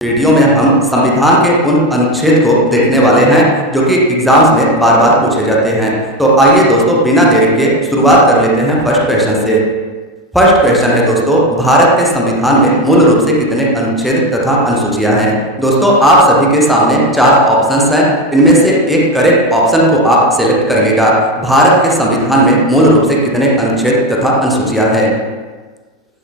Video में हम संविधान के उन अनुच्छेद को देखने वाले हैं जो कि एग्जाम्स में बार बार पूछे जाते हैं। तो आइए दोस्तों बिना देरी के शुरुआत कर लेते हैं फर्स्ट क्वेश्चन से। फर्स्ट क्वेश्चन है दोस्तों, भारत के संविधान में मूल रूप से कितने अनुच्छेद तथा अनुसूचियां हैं। दोस्तों आप सभी के सामने 4 ऑप्शंस हैं, इनमें से एक करेक्ट ऑप्शन को आप सिलेक्ट करिएगा। भारत के संविधान में मूल रूप से कितने अनुच्छेद तथा अनुसूचियां हैं।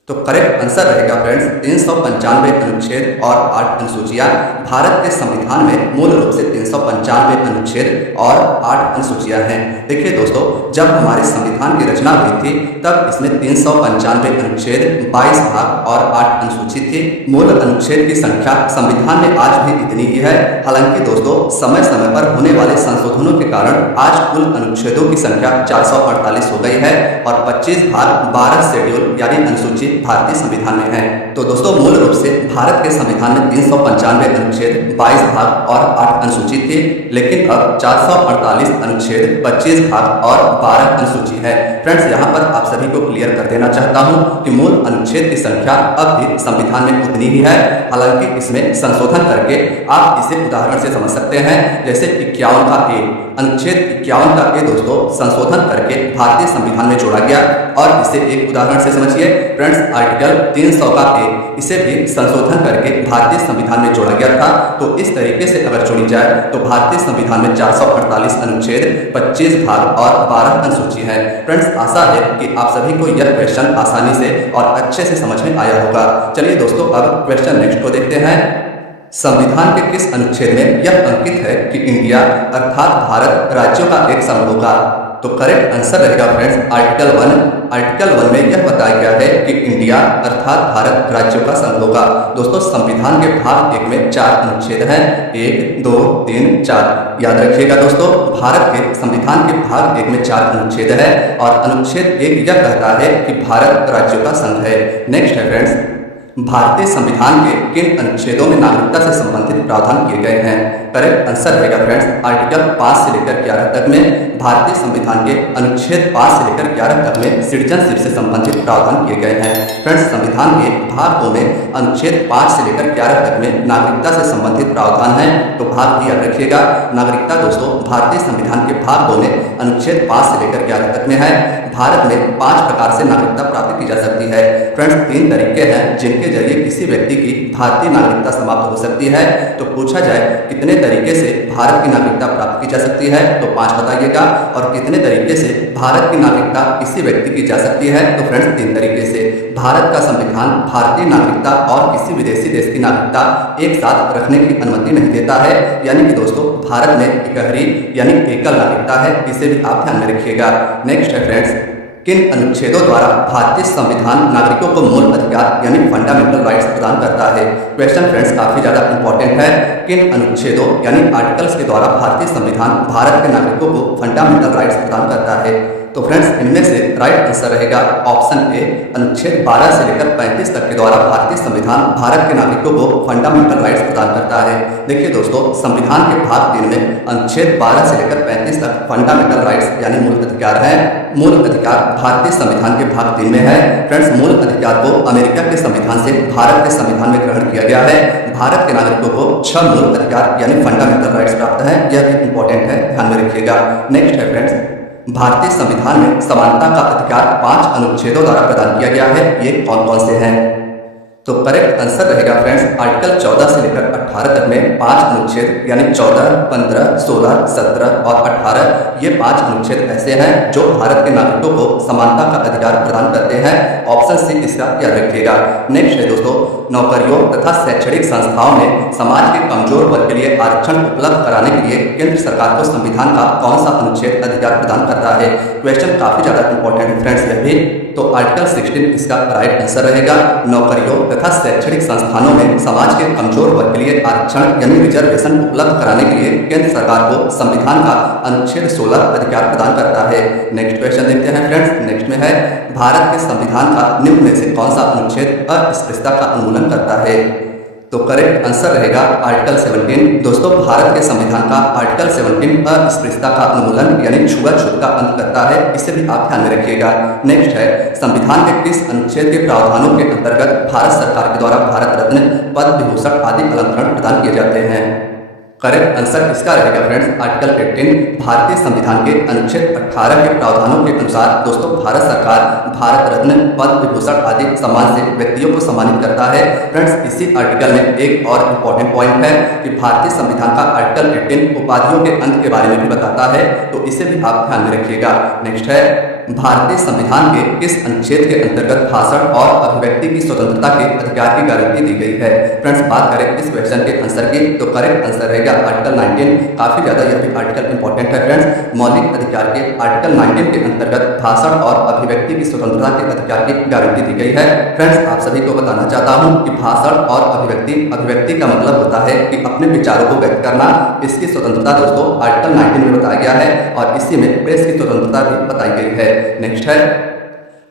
तो करेक्ट आंसर रहेगा फ्रेंड्स 395 अनुच्छेद और 8 अनुसूचियां। भारत के संविधान में मूल रूप से 395 अनुच्छेद और 8 अनुसूचियां हैं। देखिए दोस्तों, जब हमारे संविधान की रचना हुई थी तब इसमें 395 अनुच्छेद, 22 भाग और 8 अनुसूची थी। मूल अनुच्छेद की संख्या संविधान में आज भी इतनी ही है। हालांकि दोस्तों समय समय पर होने वाले संशोधनों के कारण आज कुल अनुच्छेदों की संख्या 448 हो गई है और 25 भाग, 12 शेड्यूल यानी अनुसूची भारतीय संविधान में है। तो दोस्तों मूल रूप से भारत के संविधान में 395 अनुच्छेद, 22 भाग और 8 अनुसूची थे, लेकिन अब 448 अनुच्छेद, 25 भाग और 12 अनुसूची है। फ्रेंड्स यहाँ पर आप सभी को क्लियर कर देना चाहता हूँ कि मूल अनुच्छेद की संख्या अब भी संविधान में उतनी ही है। हालांकि इसमें संशोधन करके आप इसे उदाहरण से समझ सकते हैं। जैसे 51 का ए, अनुच्छेद 51 का ए दोस्तों संशोधन करके भारतीय संविधान में जोड़ा गया। और इसे एक उदाहरण से समझिए फ्रेंड्स, आर्टिकल 300 का ए, इसे भी संशोधन करके भारतीय संविधान में जोड़ा गया था। तो इस तरीके से अगर जोड़ी जाए तो भारतीय संविधान में 448 अनुच्छेद, 25 भाग और 12 अनुसूची है। फ्रेंड्स आशा है कि आप सभी को यह क्वेश्चन आसानी से और अच्छे से समझ में आया होगा। चलिए दोस्तों अब क्वेश्चन नेक्स्ट को देखते हैं। संविधान के किस अनुच्छेद में यह अंकित है कि इंडिया अर्थात भारत राज्यों का एक संघ होगा। तो करेक्ट आंसर रहेगा फ्रेंड्स आर्टिकल 1। आर्टिकल 1 में यह बताया गया है कि इंडिया अर्थात भारत राज्यों का संघ होगा। दोस्तों संविधान के भाग 1 में 4 अनुच्छेद हैं, 1, 2, 3, 4। याद रखिएगा दोस्तों, भारत के संविधान के भाग 1 में 4 अनुच्छेद है और अनुच्छेद 1 यह कहता है कि भारत राज्यों का संघ है। नेक्स्ट है फ्रेंड्स, भारतीय संविधान के किन अनुच्छेदों में नागरिकता से संबंधित प्रावधान किए गए हैं। करेक्ट आंसर रहेगा फ्रेंड्स आर्टिकल 5 से लेकर 11 तक में भारतीय संविधान के अनुच्छेद 5 से लेकर 11 तक में सिटीजनशिप से संबंधित प्रावधान किए गए हैं। फ्रेंड्स संविधान के भाग 2 में अनुच्छेद 5 से लेकर 11 तक में नागरिकता से संबंधित प्रावधान है। तो भाग भी याद रखिएगा। नागरिकता दोस्तों भारतीय संविधान के भाग 2 में अनुच्छेद 5 से लेकर 11 तक में है। भारत में 5 प्रकार से नागरिकता प्राप्त की जा सकती है। फ्रेंड्स 3 तरीके हैं जिनके जरिए किसी व्यक्ति की भारतीय नागरिकता समाप्त हो सकती है। तो पूछा जाए कितने तरीके से भारत की नागरिकता प्राप्त की जा सकती है, तो 5 बताइएगा। और कितने तरीके से भारत की नागरिकता किसी व्यक्ति की जा सकती है, तो फ्रेंड्स 3 तरीके से। भारत का संविधान भारतीय नागरिकता और किसी विदेशी देश की नागरिकता एक साथ रखने की अनुमति नहीं देता है। यानी कि दोस्तों भारत में इकहरी यानी एकल नागरिकता है, इसे भी आप ध्यान में रखिएगा। नेक्स्ट है फ्रेंड्स, किन अनुच्छेदों द्वारा भारतीय संविधान नागरिकों को मूल अधिकार यानी फंडामेंटल राइट्स प्रदान करता है। क्वेश्चन फ्रेंड्स काफी ज्यादा इंपॉर्टेंट है। किन अनुच्छेदों यानी आर्टिकल्स के द्वारा भारतीय संविधान भारत के नागरिकों को फंडामेंटल राइट्स प्रदान करता है। तो फ्रेंड्स इनमें से राइट आंसर रहेगा ऑप्शन ए, अनुच्छेद 12 से लेकर 35 तक के द्वारा भारतीय संविधान भारत के नागरिकों को फंडामेंटल राइट्स प्रदान करता है। देखिए दोस्तों, संविधान के भाग 3 में अनुच्छेद 12 से लेकर 35 तक फंडामेंटल राइट्स यानी मूल अधिकार है। मूल अधिकार भारतीय संविधान के भाग 3 में है। फ्रेंड्स मूल अधिकार को अमेरिका के संविधान से भारत के संविधान में ग्रहण किया गया है। भारत के नागरिकों को 6 मूल अधिकार यानी फंडामेंटल राइट्स प्राप्त है। यह भी इंपॉर्टेंट है, ध्यान में रखिएगा। नेक्स्ट है फ्रेंड्स, भारतीय संविधान में समानता का अधिकार 5 अनुच्छेदों द्वारा प्रदान किया गया है। ये कौन कौन से हैं? तो करेक्ट आंसर रहेगा फ्रेंड्स आर्टिकल 14 से लेकर 18 तक में 5 अनुच्छेद यानी 14, 15, 16, 17 और 18 ये 5 अनुच्छेद ऐसे हैं जो भारत के नागरिकों को समानता का अधिकार प्रदान करते हैं। ऑप्शन सी इसका याद रखिएगा। नेक्स्ट है दोस्तों, नौकरियों तथा शैक्षणिक संस्थाओं में समाज के कमजोर वर्ग के लिए आरक्षण उपलब्ध कराने के लिए केंद्र सरकार को संविधान का कौन सा अनुच्छेद अधिकार प्रदान करता है। क्वेश्चन काफी ज्यादा इंपॉर्टेंट है फ्रेंड्स यह भी। तो आर्टिकल 16 इसका राइट आंसर रहेगा। नौकरियों तथा शैक्षणिक संस्थानों में समाज के कमजोर वर्ग के लिए आरक्षण यानी रिजर्वेशन उपलब्ध कराने के लिए केंद्र सरकार को संविधान का अनुच्छेद 16 अधिकार प्रदान करता है। नेक्स्ट क्वेश्चन देखते हैं फ्रेंड्स। नेक्स्ट में है, भारत के संविधान का निम्न में से कौन सा अनुच्छेद अस्पृश्यता का उन्मूलन करता है। तो करेक्ट आंसर रहेगा आर्टिकल 17। दोस्तों भारत के संविधान का आर्टिकल 17 अस्पृश्यता का उन्मूलन यानी छुआछूत का अंत करता है, इसे भी आप ध्यान में रखिएगा। नेक्स्ट है संविधान के किस अनुच्छेद के प्रावधानों के अंतर्गत भारत सरकार के द्वारा भारत रत्न, पद्म विभूषण आदि अलंकरण प्रदान किए जाते हैं। करेक्ट आंसर इसका रहेगा फ्रेंड्स आर्टिकल 18। भारतीय संविधान के अनुच्छेद 18 के प्रावधानों के अनुसार दोस्तों भारत सरकार भारत रत्न, पद्म विभूषण आदि सम्मान से व्यक्तियों को सम्मानित करता है। फ्रेंड्स इसी आर्टिकल में एक और इम्पोर्टेंट पॉइंट है कि भारतीय संविधान का आर्टिकल 18 उपाधियों के अंत के बारे में भी बताता है, तो इसे भी आप ध्यान में रखिएगा। नेक्स्ट है भारतीय संविधान के किस अनुच्छेद के अंतर्गत भाषण और अभिव्यक्ति की स्वतंत्रता के अधिकार की गारंटी दी गई है। फ्रेंड्स बात करें इस क्वेश्चन के आंसर की, तो करेक्ट आंसर रहेगा आर्टिकल 19। काफी ज्यादा यह भी आर्टिकल इंपॉर्टेंट है फ्रेंड्स। मौलिक अधिकार के आर्टिकल 19 के अंतर्गत भाषण और अभिव्यक्ति की स्वतंत्रता के अधिकार की गारंटी दी गई है। फ्रेंड्स आप सभी को बताना चाहता हूँ कि भाषण और अभिव्यक्ति का मतलब होता है कि अपने विचारों को व्यक्त करना। इसकी स्वतंत्रता दोस्तों आर्टिकल 19 में बताया गया है और इसी में प्रेस की स्वतंत्रता भी बताई गई है। नेक्स्ट है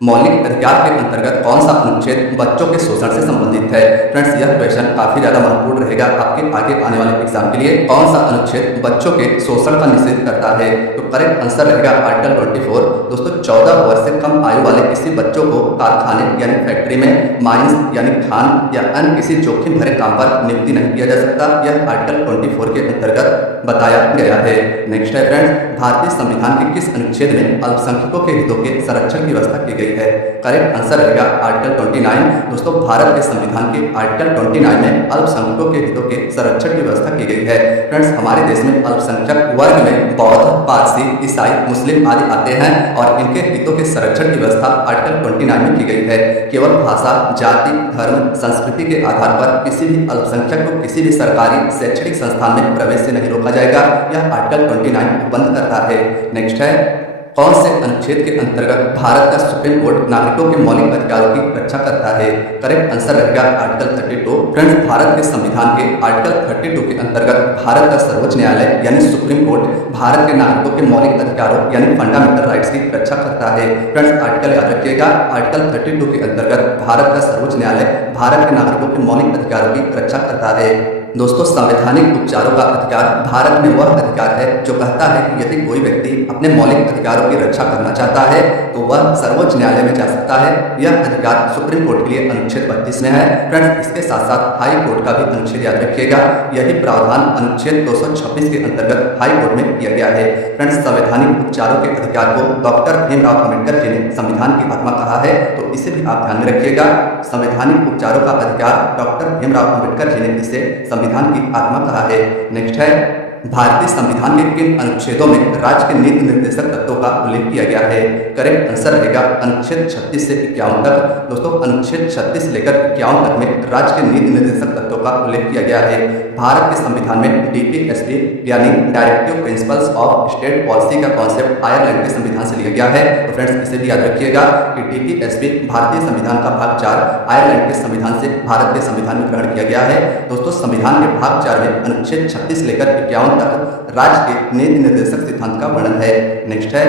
मौलिक अधिकार के अंतर्गत कौन सा अनुच्छेद बच्चों के शोषण से संबंधित है। फ्रेंड्स यह क्वेश्चन काफी ज्यादा महत्वपूर्ण रहेगा आपके आगे आने वाले एग्जाम के लिए। कौन सा अनुच्छेद बच्चों के शोषण का निषेध करता है, तो करेक्ट आंसर रहेगा आर्टिकल 24। दोस्तों 14 वर्ष से कम आयु वाले किसी बच्चों को कारखाने यानी फैक्ट्री में माइंस यानी खान या अन्य किसी जोखिम भरे काम पर नियुक्ति नहीं किया जा सकता। यह आर्टिकल 24 के अंतर्गत बताया गया है। नेक्स्ट है फ्रेंड्स भारतीय संविधान के किस अनुच्छेद में अल्पसंख्यकों के हितों के संरक्षण की व्यवस्था की गई है। करेक्ट आंसर रहेगा आर्टिकल 29। दोस्तों भारत के संविधान के आर्टिकल 29 में अल्पसंख्यकों के हितों के संरक्षण की व्यवस्था की गई है। फ्रेंड्स हमारे देश में अल्पसंख्यक वर्ग में बौद्ध, पारसी, ईसाई, मुस्लिम आदि आते हैं और इनके हितों के संरक्षण की व्यवस्था आर्टिकल 29 में की गई है। केवल भाषा, जाति, धर्म, संस्कृति के आधार पर किसी भी अल्पसंख्यक को किसी भी सरकारी शैक्षणिक संस्थान में प्रवेश से नहीं रोका जाएगा, यह आर्टिकल 29 बंद करता है। नेक्स्ट है कौन से अनुच्छेद के अंतर्गत भारत का सुप्रीम कोर्ट नागरिकों के मौलिक अधिकारों की रक्षा करता है। करेक्ट आंसर रहेगा आर्टिकल 32। फ्रेंड्स भारत के संविधान के आर्टिकल 32 के अंतर्गत भारत का सर्वोच्च न्यायालय यानी सुप्रीम कोर्ट भारत के नागरिकों के मौलिक अधिकारों यानी फंडामेंटल राइट्स की रक्षा करता है। फ्रेंड्स आर्टिकल याद रखिएगा आर्टिकल 32 के अंतर्गत भारत का सर्वोच्च न्यायालय भारत के नागरिकों के मौलिक अधिकारों की रक्षा करता है। दोस्तों संवैधानिक उपचारों का अधिकार भारत में वह अधिकार है जो कहता है कि यदि कोई व्यक्ति अपने मौलिक अधिकारों की रक्षा करना चाहता है तो वह सर्वोच्च न्यायालय में जा सकता है। यह अधिकार सुप्रीम कोर्ट के लिए अनुच्छेद 32 में है। फ्रेंड्स इसके साथ साथ हाई कोर्ट का भी अनुच्छेद याद रखिएगा। यही प्रावधान अनुच्छेद 226 के अंतर्गत हाई कोर्ट में किया गया है। फ्रेंड्स संवैधानिक उपचारों के अधिकार को डॉक्टर भीमराव अम्बेडकर जी ने संविधान की आत्मा कहा है, तो इसे भी आप ध्यान में रखिएगा। संवैधानिक उपचारों का अधिकार डॉक्टर भीमराव अम्बेडकर जी ने इसे संविधान की आत्मा कहा है। नेक्स्ट है भारतीय संविधान के किन अनुच्छेदों में राज्य के नीति निर्देशक तत्वों का उल्लेख किया गया है। करेक्ट आंसर रहेगा अनुच्छेद 36 से 51 तक। दोस्तों अनुच्छेद 36 लेकर 51 तक में राज्य के नीति निर्देशक तत्वों का उल्लेख किया गया है। भारत के संविधान में DPSP यानी directive principles of state policy का कॉन्सेप्ट आयरलैंड के संविधान से लिया गया है। तो फ्रेंड्स इसे भी याद रखिएगा कि DPSP भारतीय संविधान का भाग 4 आयरलैंड के संविधान से भारत के संविधान में ग्रहण किया गया है। दोस्तों संविधान के भाग 4 में अनुच्छेद 36 लेकर 51 तक राज्य के नीति निर्देशक सिद्धांत का वर्णन है। नेक्स्ट है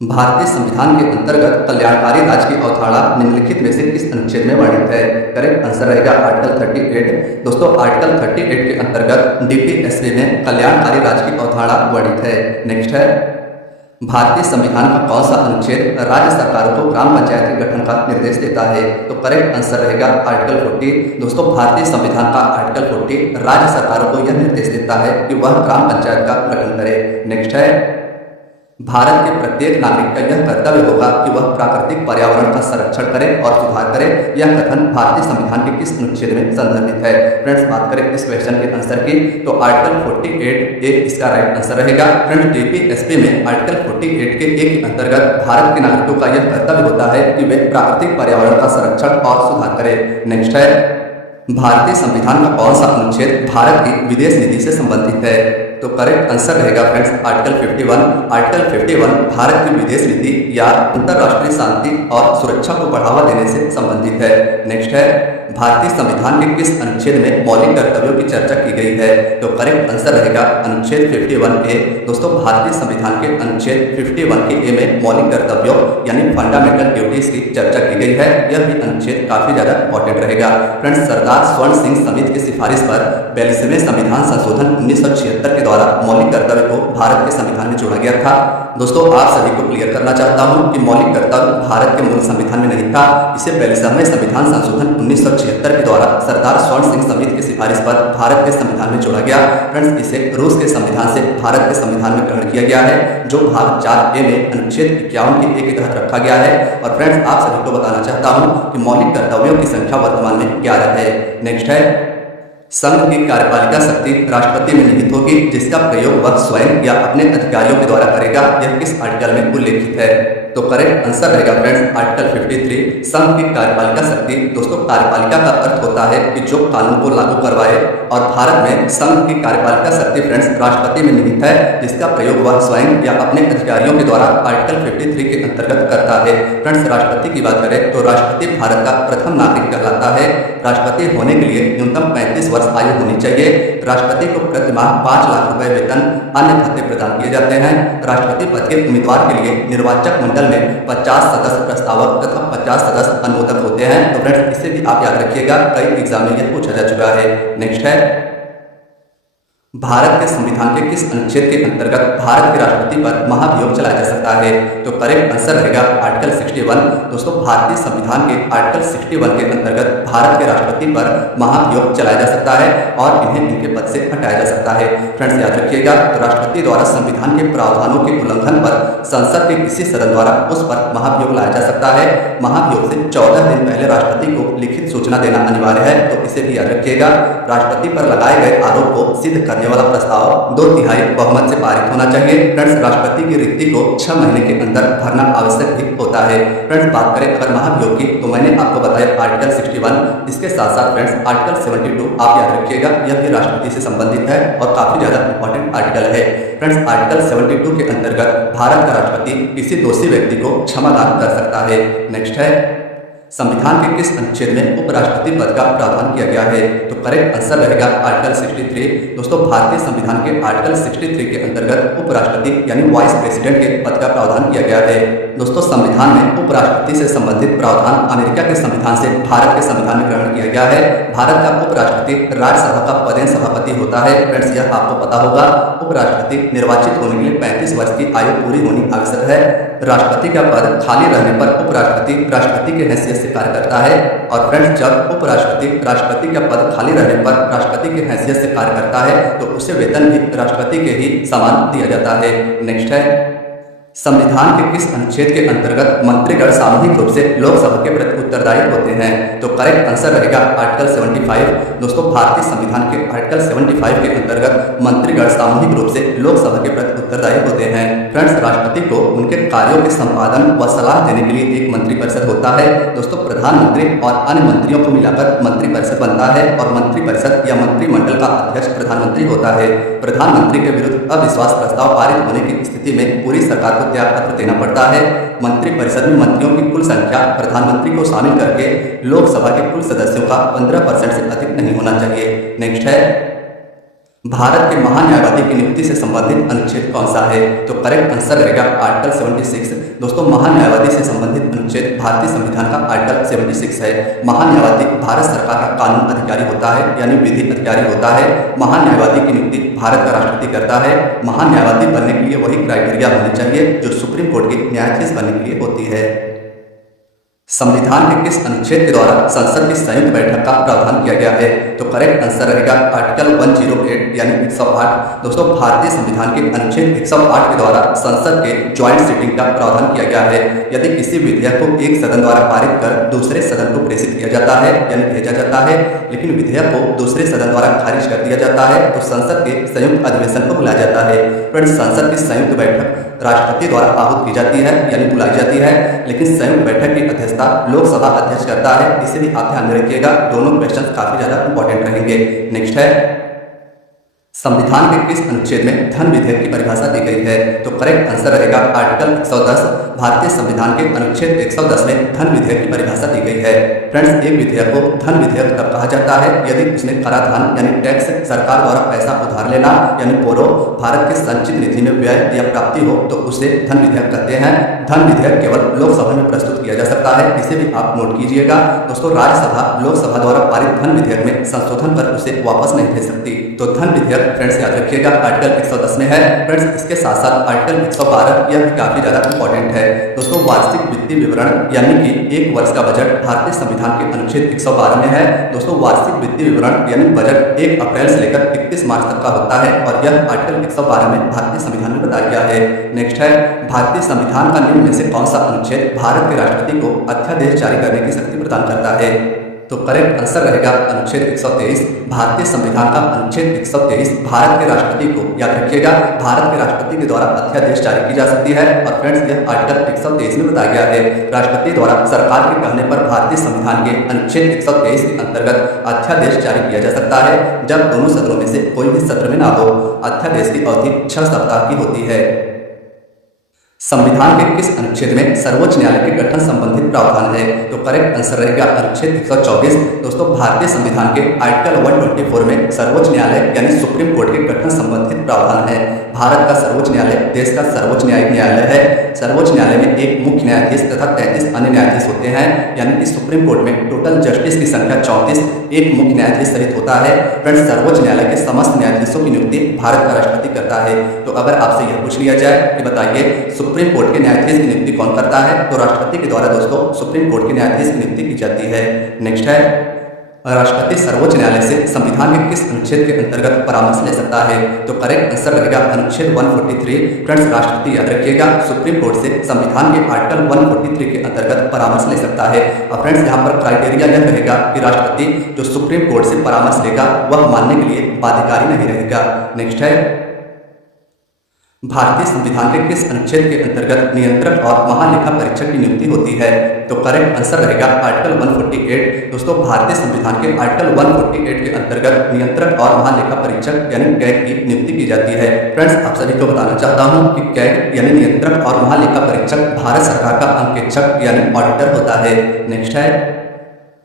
भारतीय संविधान के अंतर्गत कल्याणकारी राज्य की अवधारणा निम्नलिखित में से किस अनुच्छेद में वर्णित है। करेक्ट आंसर रहेगा आर्टिकल 38। दोस्तों आर्टिकल 38 के अंतर्गत DPSP में कल्याणकारी राज्य की अवधारणा वर्णित है। नेक्स्ट है भारतीय संविधान का कौन सा अनुच्छेद राज्य सरकारों को ग्राम पंचायत के गठन का निर्देश देता है। तो करेक्ट आंसर रहेगा आर्टिकल 40। दोस्तों भारतीय संविधान का आर्टिकल 40 राज्य सरकारों को यह निर्देश देता है कि वह ग्राम पंचायत का गठन करे। नेक्स्ट है भारत के प्रत्येक नागरिक का यह कर्तव्य होगा कि वह प्राकृतिक पर्यावरण का संरक्षण करे और सुधार करे। यह कथन भारतीय संविधान के किस अनुच्छेद में संदर्भित है। फ्रेंड्स बात करें इस क्वेश्चन के आंसर की, तो आर्टिकल 48A इसका राइट आंसर रहेगा। फ्रेंड्स DPSP में आर्टिकल 48 के एक अंतर्गत भारत के नागरिकों का यह कर्तव्य होता है कि वे प्राकृतिक पर्यावरण का संरक्षण और सुधार करे। नेक्स्ट है भारतीय संविधान का कौन सा अनुच्छेद भारत की विदेश नीति से संबंधित है। तो करेक्ट आंसर रहेगा फ्रेंड्स आर्टिकल 51। आर्टिकल 51 भारत की विदेश नीति या अंतरराष्ट्रीय शांति और सुरक्षा को बढ़ावा देने से संबंधित है। नेक्स्ट है भारतीय संविधान के किस अनुच्छेद में मौलिक कर्तव्यों की चर्चा की गई है? तो करेक्ट आंसर रहेगा अनुच्छेद 51A। दोस्तों भारतीय संविधान के अनुच्छेद 51 के ए में मौलिक कर्तव्यों यानी फंडामेंटल ड्यूटीज की चर्चा की गई है। यह भी अनुच्छेद काफी ज्यादा इंपॉर्टेंट रहेगा। फ्रेंड्स सरदार स्वर्ण सिंह समिति की सिफारिश पर 42वें संविधान संशोधन 1976 के द्वारा मौलिक कर्तव्य को भारत के संविधान में जोड़ा गया था। दोस्तों आप सभी को क्लियर करना चाहता हूं कि मौलिक कर्तव्य भारत के मूल संविधान में नहीं था। इसे 42वें संविधान संशोधन 1976 के द्वारा सरदार स्वर्ण सिंह समिति की सिफारिश पर भारत के संविधान में जोड़ा गया। फ्रेंड्स इसे रूस के संविधान से भारत के संविधान में ग्रहण किया गया है, जो भाग 4A में अनुच्छेद 51 के ए के तहत रखा गया है। और फ्रेंड्स आप सभी को बताना चाहता हूं कि मौलिक कर्तव्यों की संख्या वर्तमान में 11 है। नेक्स्ट है संघ की कार्यपालिका शक्ति राष्ट्रपति में निहित होगी, जिसका प्रयोग वह स्वयं या अपने अधिकारियों के द्वारा करेगा। यह किस आर्टिकल में उल्लेखित है? तो करेक्ट आंसर रहेगा फ्रेंड्स आर्टिकल 53 संघ की कार्यपालिका शक्ति। दोस्तों कार्यपालिका का अर्थ होता है कि जो कानून को लागू करवाए, और भारत में संघ की कार्यपालिका शक्ति फ्रेंड्स राष्ट्रपति में निहित है, जिसका प्रयोग वह स्वयं या अपने अधिकारियों के द्वारा आर्टिकल 53 के अंतर्गत करता है। फ्रेंड्स राष्ट्रपति की बात करें तो राष्ट्रपति भारत का प्रथम नागरिक कहलाता है। राष्ट्रपति होने के लिए न्यूनतम 35 वर्ष आयु होनी चाहिए। राष्ट्रपति को प्रति माह 5 लाख रुपए वेतन अन्य भत्ते प्रदान किए जाते हैं। राष्ट्रपति पद के उम्मीदवार के लिए निर्वाचक मंडल में 50 सदस्य प्रस्तावक तथा 50 सदस्य अनुमोदक होते हैं। तो फ्रेंड्स इसे भी आप याद रखिएगा, कई एग्जाम में यह पूछा जा चुका है। नेक्स्ट है भारत के संविधान के किस अनुच्छेद के अंतर्गत भारत के राष्ट्रपति पर महाभियोग चलाया जा सकता है? तो करेक्ट आंसर रहेगा आर्टिकल 61। दोस्तों भारतीय संविधान के आर्टिकल 61 के अंतर्गत भारत के राष्ट्रपति पर महाभियोग चलाया जा सकता है और इन्हें इनके पद से हटाया जा सकता है। फ्रेंड्स याद रखिएगा, राष्ट्रपति द्वारा संविधान के प्रावधानों के उल्लंघन पर संसद के किसी सदन द्वारा उस पर महाभियोग लाया जा सकता है। महाभियोग से 14 दिन पहले राष्ट्रपति को लिखित सूचना देना अनिवार्य है, तो इसे भी याद रखिएगा। राष्ट्रपति पर लगाए गए आरोप को सिद्ध करने वाला प्रस्ताव 2/3 बहुमत से पारित होना चाहिए। फ्रेंड्स राष्ट्रपति की रिक्ति को 6 महीने के अंदर भरना आवश्यक भी होता है। फ्रेंड्स बात करें अगर महाभियोग की, तो मैंने आपको बताया आर्टिकल 61। इसके साथ साथ फ्रेंड्स आर्टिकल 72 आप याद रखिएगा, यह भी राष्ट्रपति से संबंधित है और काफी ज्यादा इंपॉर्टेंट आर्टिकल है। फ्रेंड्स आर्टिकल 72 के अंतर्गत भारत का राष्ट्रपति किसी दोषी व्यक्ति को क्षमादान कर सकता है। नेक्स्ट है संविधान के किस अनुच्छेद में उपराष्ट्रपति पद का प्रावधान किया गया है? तो करेक्ट आंसर रहेगा आर्टिकल 63। दोस्तों भारतीय संविधान के आर्टिकल 63 के अंतर्गत उपराष्ट्रपति यानी वाइस प्रेसिडेंट के पद का प्रावधान किया गया है। दोस्तों संविधान में उपराष्ट्रपति से संबंधित प्रावधान अमेरिका के संविधान से भारत के संविधान में ग्रहण किया गया है। भारत का उपराष्ट्रपति राज्यसभा का पदेन सभापति होता है। फ्रेंड्स यह आपको पता होगा। उपराष्ट्रपति निर्वाचित होने के लिए 35 वर्ष की आयु पूरी होनी आवश्यक है। राष्ट्रपति का पद खाली रहने पर उपराष्ट्रपति राष्ट्रपति के हैसियत से कार्य करता है। और फ्रेंड्स जब उपराष्ट्रपति राष्ट्रपति का पद खाली रहने पर राष्ट्रपति के हैसियत से कार्य करता है, तो उसे वेतन भी राष्ट्रपति के ही समान दिया जाता है। नेक्स्ट है संविधान के किस अनुच्छेद के अंतर्गत मंत्रीगण सामूहिक रूप से लोकसभा के प्रति उत्तरदायी होते हैं? तो करेक्ट आंसर रहेगा आर्टिकल 75। दोस्तों भारतीय संविधान के आर्टिकल 75 के अंतर्गत मंत्रीगण सामूहिक रूप से लोकसभा के प्रति उत्तरदायी होते हैं। फ्रेंड्स राष्ट्रपति को उनके कार्यों के संपादन व सलाह देने के लिए एक मंत्रिपरिषद होता है। दोस्तों प्रधानमंत्री और अन्य मंत्रियों को मिलाकर मंत्रिपरिषद बनता है और मंत्रिपरिषद या मंत्रिमंडल का अध्यक्ष प्रधानमंत्री होता है। प्रधानमंत्री के विरुद्ध अविश्वास प्रस्ताव पारित होने की स्थिति में पूरी सरकार को त्याग पत्र देना पड़ता है। मंत्रिपरिषद में मंत्रियों की कुल संख्या प्रधानमंत्री को शामिल करके लोकसभा के कुल सदस्यों का 15% से अधिक नहीं होना चाहिए। नेक्स्ट है भारत के महान्यायवादी की नियुक्ति से संबंधित अनुच्छेद कौन सा है? तो करेक्ट आंसर रहेगा आर्टिकल 76। दोस्तों महान्यायवादी से संबंधित अनुच्छेद भारतीय संविधान का आर्टिकल 76 है। महान्यायवादी भारत सरकार का कानून अधिकारी होता है, यानी विधि अधिकारी होता है। महान्यायवादी की नियुक्ति भारत का राष्ट्रपति करता है। महान्यायवादी बनने के लिए वही क्राइटेरिया होने चाहिए जो सुप्रीम कोर्ट के न्यायाधीश बनने के लिए होती है। संविधान के किस अनुच्छेद के द्वारा संसद की संयुक्त बैठक का प्रावधान किया गया है? तो करेक्ट आंसर रहेगा आर्टिकल 108 यानी 108। दोस्तों भारतीय संविधान के अनुच्छेद 108 के द्वारा संसद के ज्वाइंट सिटिंग का प्रावधान किया गया है। यदि किसी विधेयक को एक सदन द्वारा पारित कर दूसरे सदन को प्रेषित किया जाता है यानी भेजा जाता है, लेकिन विधेयक को दूसरे सदन द्वारा खारिज कर दिया जाता है, तो संसद के संयुक्त अधिवेशन को बुलाया जाता है। फ्रेंड्स संसद की संयुक्त बैठक राष्ट्रपति द्वारा आहूत की जाती है यानी बुलाई जाती है, लेकिन संयुक्त बैठक की अध्यक्षता लोकसभा अध्यक्ष करता है। इसे भी आप ध्यान में रखिएगा, दोनों क्वेश्चन काफी ज्यादा इंपॉर्टेंट रहेंगे। नेक्स्ट है संविधान के किस अनुच्छेद में धन विधेयक की परिभाषा दी गई है? तो करेक्ट आंसर रहेगा आर्टिकल 110। भारतीय संविधान के अनुच्छेद 110 में धन विधेयक की परिभाषा दी गई है। फ्रेंड्स, एक विधेयक को धन विधेयक तब कहा जाता है यदि उसमें कराधान यानी टैक्स, सरकार द्वारा पैसा उधार लेना यानी बोरो, भारत के संचित निधि में व्यय या प्राप्ति हो तो उसे धन विधेयक कहते हैं। धन विधेयक केवल लोकसभा में प्रस्तुत किया जा सकता है, इसे भी आप नोट कीजिएगा। दोस्तों, राज्यसभा लोकसभा द्वारा पारित धन विधेयक में संशोधन कर उसे वापस नहीं भेज सकती। तो धन विधेयक फ्रेंड्स याद रखिएगा आर्टिकल 110 में है। फ्रेंड्स, इसके साथ साथ आर्टिकल 112 यह भी काफी ज्यादा इंपॉर्टेंट है। दोस्तों, वार्षिक वित्तीय विवरण यानी कि एक वर्ष का बजट भारतीय संविधान के अनुच्छेद 112 में है। दोस्तों, वार्षिक वित्तीय विवरण यानी बजट 1 अप्रैल से लेकर 31 मार्च तक का होता है और यह आर्टिकल 112 में भारतीय संविधान में बताया गया है। नेक्स्ट है, भारतीय संविधान का निम्न में से कौन सा अनुच्छेद भारत के राष्ट्रपति को अध्यादेश जारी करने की शक्ति प्रदान करता है? तो करेक्ट आंसर रहेगा अनुच्छेद 123। भारतीय संविधान का अनुच्छेद 123 भारत के राष्ट्रपति को, याद रखिएगा, भारत के राष्ट्रपति के द्वारा अध्यादेश जारी की जा सकती है। और फ्रेंड्स, यह आर्टिकल 123 में बताया गया है राष्ट्रपति द्वारा सरकार के कहने पर भारतीय संविधान के अनुच्छेद 123 के अंतर्गत अध्यादेश जारी किया जा सकता है जब दोनों सदनों में से कोई भी सत्र में ना हो। अध्यादेश की अवधि 6 सप्ताह की होती है। संविधान के किस अनुच्छेद में सर्वोच्च न्यायालय के गठन संबंधित प्रावधान है? तो करेक्ट आंसर रहेगा अनुच्छेद 124। दोस्तों, भारतीय संविधान के आर्टिकल 124 में सर्वोच्च न्यायालय यानी सुप्रीम कोर्ट के गठन संबंधित प्रावधान है। भारत का सर्वोच्च न्यायालय देश का सर्वोच्च न्यायिक न्यायालय है। सर्वोच्च न्यायालय में एक मुख्य न्यायाधीश तथा 33 अन्य न्यायाधीश होते हैं, यानी कि सुप्रीम कोर्ट में टोटल जस्टिस की संख्या 34, एक मुख्य न्यायाधीश सहित होता है। फ्रेंड्स, सर्वोच्च न्यायालय के समस्त न्यायाधीशों की नियुक्ति भारत का राष्ट्रपति करता है। तो अगर आपसे यह पूछ लिया जाए कि बताइए सुप्रीम कोर्ट के न्यायाधीश की नियुक्ति कौन करता है, तो राष्ट्रपति के द्वारा दोस्तों सुप्रीम कोर्ट के न्यायाधीश की नियुक्ति की जाती है। नेक्स्ट है, राष्ट्रपति सर्वोच्च न्यायालय से संविधान के किस अनुच्छेद के अंतर्गत परामर्श ले सकता है? तो करेक्ट आंसर रहेगा अनुच्छेद 143। फ्रेंड्स, राष्ट्रपति याद रखिएगा सुप्रीम कोर्ट से संविधान के आर्टिकल 143 के अंतर्गत परामर्श ले सकता है। और फ्रेंड्स, यहाँ पर क्राइटेरिया यह रहेगा कि राष्ट्रपति जो सुप्रीम कोर्ट से परामर्श लेगा वह मानने के लिए बाध्यकारी नहीं रहेगा। नेक्स्ट है, भारतीय संविधान के किस अनुच्छेद के अंतर्गत नियंत्रक और महालेखा परीक्षक की नियुक्ति होती है? तो करेक्ट आंसर रहेगा आर्टिकल 148। दोस्तों, भारतीय संविधान के आर्टिकल 148 के अंतर्गत नियंत्रक और महालेखा परीक्षक यानी कैग की नियुक्ति की जाती है। फ्रेंड्स, आप सभी को बताना चाहता हूं कि कैग यानी नियंत्रक और महालेखा परीक्षक भारत सरकार का अंकेक्षक यानी ऑडिटर होता है। नेक्स्ट है,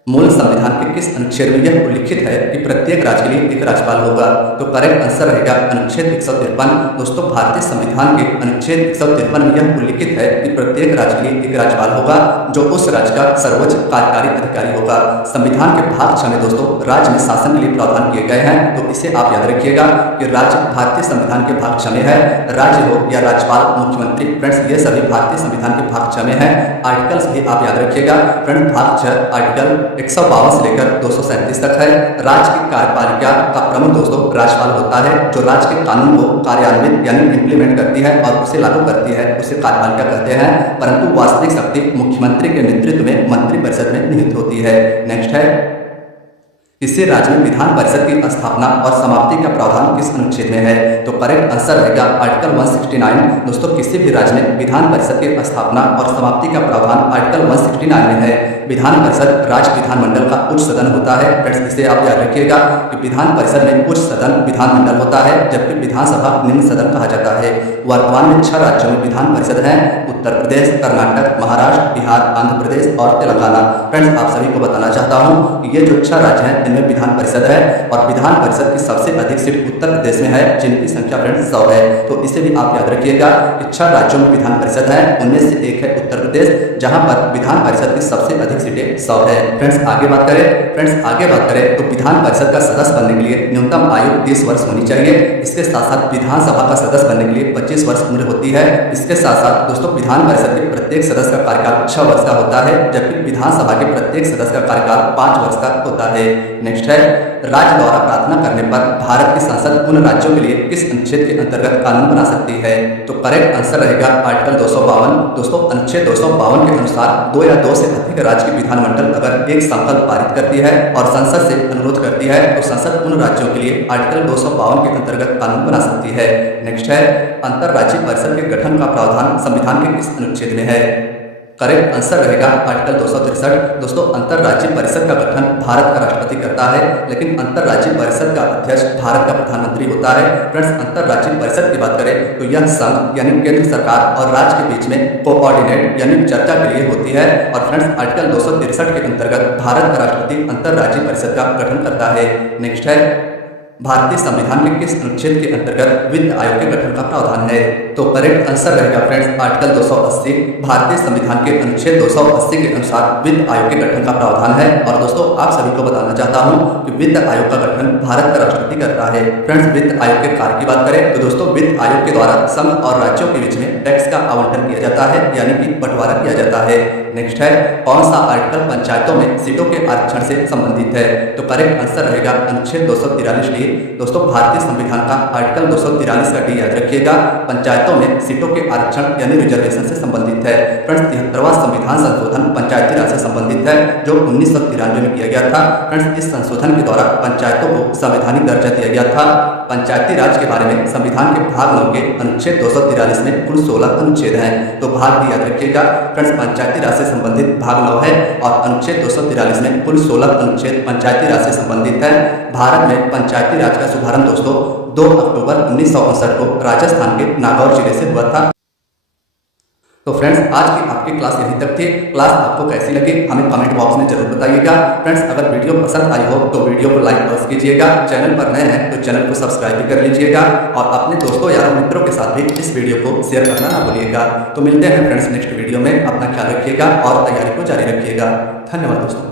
मूल संविधान के किस अनुच्छेद में यह उल्लिखित है कि प्रत्येक राज्य के लिए एक राज्यपाल होगा? तो करेक्ट आंसर रहेगा अनुच्छेद 153। दोस्तों, भारतीय संविधान के अनुच्छेद 153 में यह उल्लिखित है कि प्रत्येक राज्य के लिए एक राज्यपाल होगा जो उस राज्य का सर्वोच्च कार्यकारी अधिकारी होगा। संविधान के भाग 6 में दोस्तों राज्य में शासन के लिए प्रावधान किए गए हैं, तो इसे आप याद रखिएगा कि राज्य भारतीय संविधान के भाग 6 में है। राज्य हो या राज्यपाल, मुख्यमंत्री, फ्रेंड्स ये सभी भारतीय संविधान के भाग 6 में है। आर्टिकल्स भी आप याद रखिएगा। फ्रेंड्स, भाग 6 आर्टिकल 152 से लेकर 237 तक है। राज्य की कार्यपालिका का प्रमुख दोस्तों राज्यपाल होता है, जो राज्य के कानून को कार्यान्वित यानी इंप्लीमेंट करती है और उसे लागू करती है, उसे कार्यपालिका कहते हैं। परंतु वास्तविक शक्ति मुख्यमंत्री के नेतृत्व में मंत्रिपरिषद में निहित होती है। नेक्स्ट है, किसी राज्य में विधान परिषद की स्थापना और समाप्ति का प्रावधान किस अनुच्छेद में है? तो करेक्ट आंसर रहेगा आर्टिकल 169। दोस्तों, किसी भी राज्य में विधान परिषद की स्थापना और समाप्ति का प्रावधान आर्टिकल 169 में है। विधान परिषद राज्य विधानमंडल का उच्च सदन होता है। फ्रेंड्स, इसे आप याद रखिएगा कि विधान परिषद में उच्च सदन विधानमंडल होता है, जबकि विधानसभा निम्न सदन कहा जाता है। वर्तमान में 6 राज्यों में विधान परिषद है: उत्तर प्रदेश, कर्नाटक, महाराष्ट्र, बिहार, आंध्र प्रदेश और तेलंगाना। फ्रेंड्स, आप सभी को बताना चाहता हूँ कि ये जो 6 राज्य हैं इनमें विधान परिषद है और विधान परिषद की सबसे अधिक सीट उत्तर प्रदेश में है, जिनकी संख्या फ्रेंड्स 100 है। तो इसे भी आप याद रखिएगा कि 6 राज्यों में विधान परिषद है, उनमें से एक है उत्तर प्रदेश, जहां पर विधान परिषद की सबसे अधिक सीटें 100 है। फ्रेंड्स, आगे बात करें तो विधान परिषद का सदस्य बनने के लिए न्यूनतम आयु 30 वर्ष होनी चाहिए। इसके साथ साथ विधानसभा का सदस्य बनने के लिए 25 वर्ष उम्र होती है। इसके साथ साथ दोस्तों विधान परिषद के प्रत्येक सदस्य का कार्यकाल 6 वर्ष का होता है, जबकि विधानसभा के प्रत्येक सदस्य का कार्यकाल 5 वर्ष का होता है। नेक्स्ट है, राज्य द्वारा प्रार्थना करने पर भारत की संसद उन राज्यों के लिए किस अनुच्छेद के अंतर्गत कानून बना सकती है? तो करेक्ट आंसर रहेगा आर्टिकल 252। दोस्तों, अनुच्छेद 252 के अनुसार 2 या 2 से अधिक राज्य की विधानमंडल अगर एक संकल्प पारित करती है और संसद से अनुरोध करती है तो संसद उन राज्यों के लिए आर्टिकल 252 के अंतर्गत कानून बना सकती है। नेक्स्ट है, अंतर्राज्यीय परिषद के गठन का प्रावधान संविधान के किस अनुच्छेद में है? करेक्ट आंसर रहेगा आर्टिकल 263। दोस्तों अंतरराज्यीय परिषद का गठन भारत का राष्ट्रपति करता है, लेकिन अंतरराज्यीय परिषद का अध्यक्ष भारत का प्रधानमंत्री होता है। फ्रेंड्स अंतरराज्यीय परिषद की बात करें तो यह संघ यानी केंद्र सरकार और राज्य के बीच में कोऑर्डिनेट यानी चर्चा के लिए होती है। और फ्रेंड्स आर्टिकल 263 के अंतर्गत भारत का राष्ट्रपति अंतरराज्यीय परिषद का गठन करता है। नेक्स्ट है भारतीय संविधान के किस अनुच्छेद के अंतर्गत वित्त आयोग के गठन का प्रावधान है? तो करेक्ट आंसर रहेगा फ्रेंड्स आर्टिकल 280। भारतीय संविधान के अनुच्छेद 280 के अनुसार वित्त आयोग के गठन का प्रावधान है। और दोस्तों आप सभी को बताना चाहता हूं कि वित्त आयोग का गठन भारत का राष्ट्रपति करता है। फ्रेंड्स वित्त आयोग के कार्य की बात करें तो दोस्तों वित्त आयोग के द्वारा संघ और राज्यों के बीच में टैक्स का आवंटन किया जाता है, यानी कि बंटवारा किया जाता है। नेक्स्ट है कौन सा आर्टिकल पंचायतों में सीटों के आरक्षण से संबंधित है? तो करेक्ट आंसर रहेगा अनुच्छेद 243 डी। दोस्तों भारतीय संविधान का आर्टिकल 243 का डी याद रखिएगा, पंचायतों में सीटों के आरक्षण यानी रिजर्वेशन से संबंधित है। फ्रेंड्स 73वां संविधान संशोधन पंचायती राज से संबंधित है, जो 1993 में किया गया था। फ्रेंड्स इस संशोधन के द्वारा पंचायतों को संवैधानिक दर्जा दिया गया था। पंचायती राज के बारे में संविधान के भाग 9 के अनुच्छेद 243 में कुल 16 अनुच्छेद हैं, तो भाग डी याद रखिएगा। फ्रेंड्स पंचायती राज से संबंधित भाग 9 है और अनुच्छेद 243 में कुल 16 अनुच्छेद पंचायती राज से संबंधित है। भारत में पंचायती राज का शुभारंभ दोस्तों 2 अक्टूबर 1959 को राजस्थान के नागौर जिले से हुआ था। तो फ्रेंड्स आज की आपकी क्लास यहीं तक थी। क्लास आपको कैसी लगी हमें कमेंट बॉक्स में जरूर बताइएगा। फ्रेंड्स अगर वीडियो पसंद आई हो तो वीडियो को लाइक अवश्य कीजिएगा, चैनल पर नए हैं तो चैनल को सब्सक्राइब भी कर लीजिएगा और अपने दोस्तों यारों मित्रों के साथ भी इस वीडियो को शेयर करना ना भूलिएगा। तो मिलते हैं फ्रेंड्स नेक्स्ट वीडियो में, अपना ख्याल रखिएगा और तैयारी को जारी रखिएगा। धन्यवाद दोस्तों।